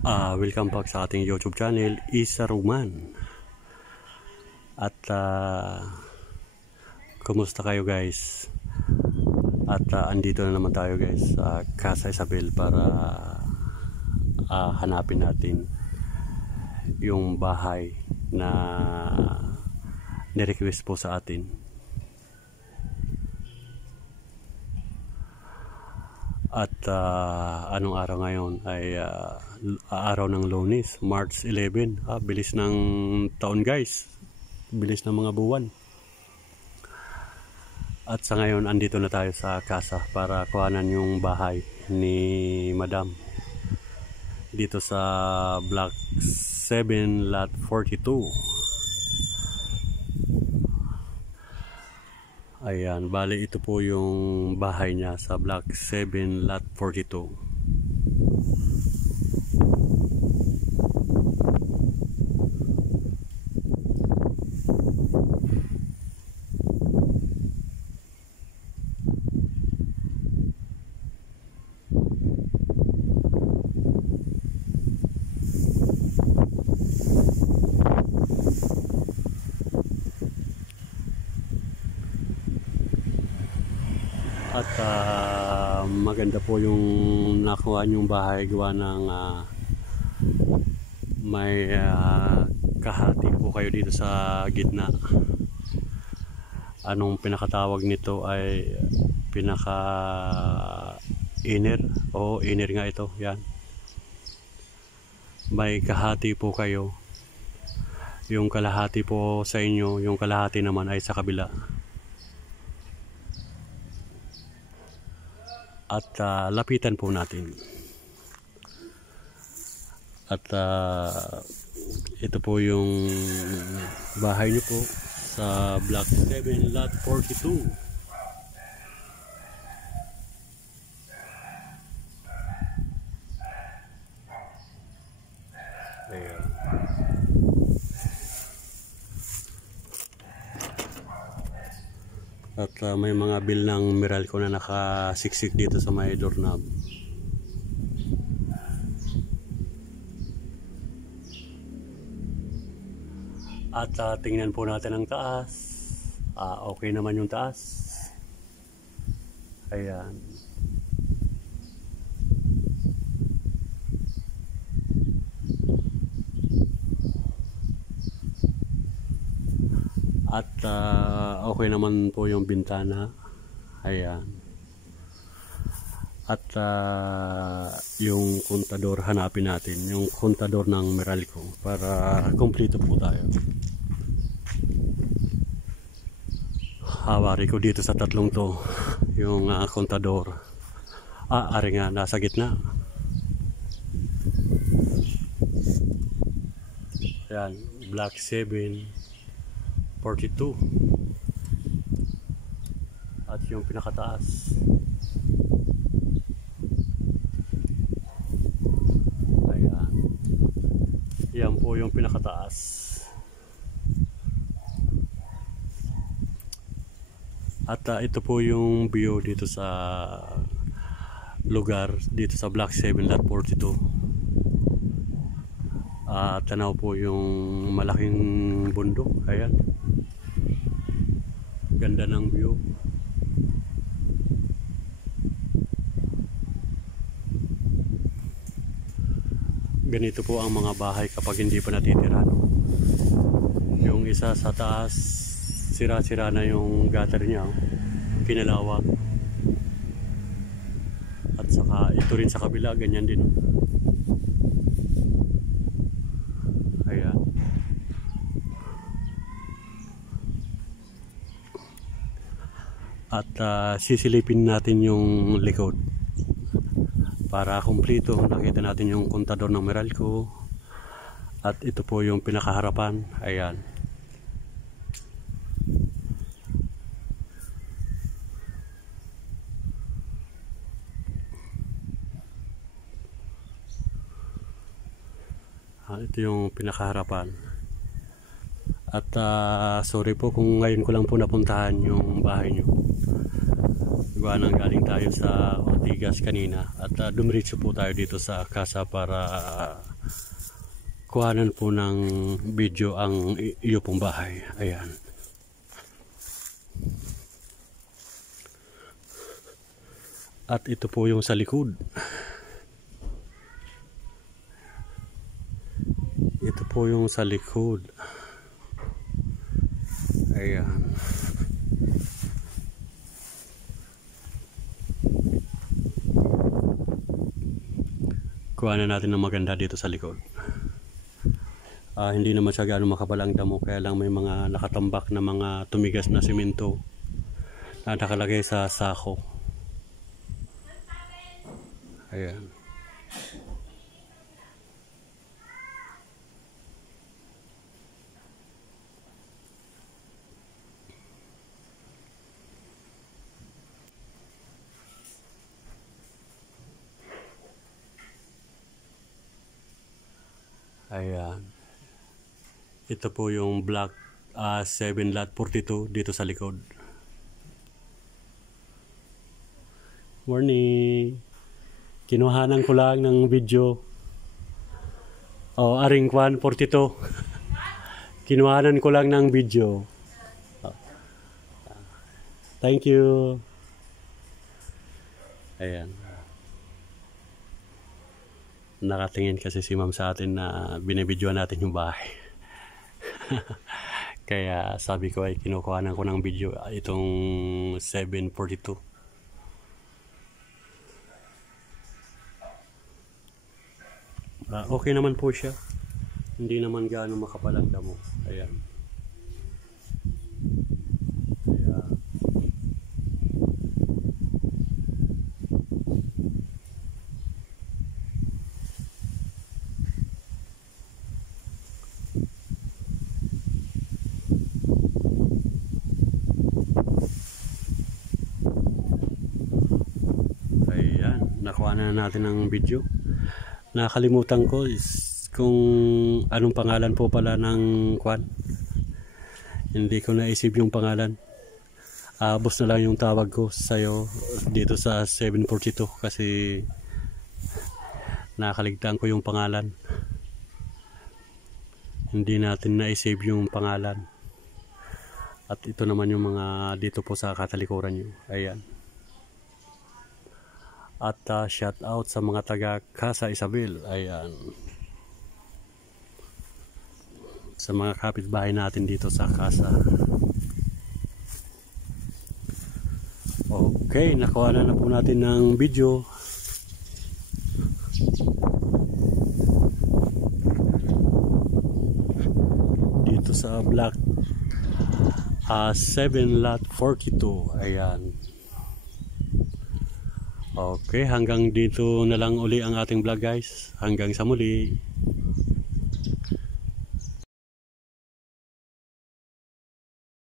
Welcome back sa ating YouTube channel, Isa Roman. At kumusta kayo guys? At andito na naman tayo guys sa Casa Isabel para hanapin natin yung bahay na nirequest po sa atin. At anong araw ngayon ay araw ng Lunes, March 11. Bilis ng taon guys, bilis ng mga buwan. At sa ngayon andito na tayo sa casa para kuhanan yung bahay ni Madam dito sa Block 7 Lot 42. Ayan, bali ito po yung bahay niya sa Block 7 Lot 42. At maganda po yung nakuha yung bahay gawa ng may kahati po kayo dito sa gitna. Anong pinakatawag nito ay pinaka inner o inner nga ito, yan. May kahati po kayo, yung kalahati po sa inyo, yung kalahati naman ay sa kabila. At lapitan po natin. At ito po yung bahay niyo po sa Block 7 Lot 42. Ayan. At may mga bill ng Meralco na nakasiksik dito sa may doorknob. At tingnan po natin ang taas. Okay naman yung taas. Ayan. At okay naman po yung bintana. Ayan. At yung kontador, hanapin natin yung kontador ng Meralco para kumpleto po tayo. Hawari ko dito sa tatlong to yung kontador. Ari nga, nasa gitna. Ayan, Block 7 42. At yung pinakataas, ayan, yan po yung pinakataas. At ito po yung view dito sa lugar dito sa Block 7 Lot 42. Tanaw po yung malaking bundok. Ayan, ganda ng view. Ganito po ang mga bahay kapag hindi pa natitira, no? Yung isa sa taas, sira-sira na yung gutter niya, pinalawak. At saka ito rin sa kabila, ganyan din, no? Ayan. At sisilipin natin yung likod para kumpleto. Nakita natin yung kontador ng Meralco. At ito po yung pinakaharapan. Ayan. Ito yung pinakaharapan. At sorry po kung ngayon ko lang po napuntahan yung bahay nyo. Gawa nang galing tayo sa Ortigas kanina. At dumiretso po tayo dito sa casa para kuhanan po ng video ang iyo pong bahay. Ayan. At ito po yung sa likod. Ito po yung sa likod. Ayan. Kuha na natin ng maganda dito sa likod. Hindi naman siya gaano makabalang damo, kaya lang may mga nakatambak na mga tumigas na simento na nakalagay sa sako. Ayan. Ayan. Ito po yung block 7 lot 42 dito sa likod. Morning. Kinuhanan ko lang ng video. Aring Kwan 42. Kinuhanan ko lang ng video. Thank you. Ayan. Nakatingin kasi si ma'am sa atin na binibidyoan natin yung bahay. Kaya sabi ko ay kinukuhanan ko ng video itong 742. Okay naman po siya. Hindi naman gaano makapalang damo. Ayan. Nakuha na natin ng video. Nakalimutan ko kung anong pangalan po pala ng Kwan. Hindi ko naisip yung pangalan. Boss na lang yung tawag ko sa'yo dito sa 742 kasi nakaligtaan ko yung pangalan. Hindi natin na-save yung pangalan. At ito naman yung mga dito po sa katalikuran nyo. Ayan. At shout out sa mga taga Casa Isabel. Ayan. Sa mga kapitbahay natin dito sa Casa. Okay, nakuha na po natin ng video. Dito sa block 7 lot 42. Ayan. Okay, hanggang dito na lang uli ang ating vlog guys. Hanggang sa muli.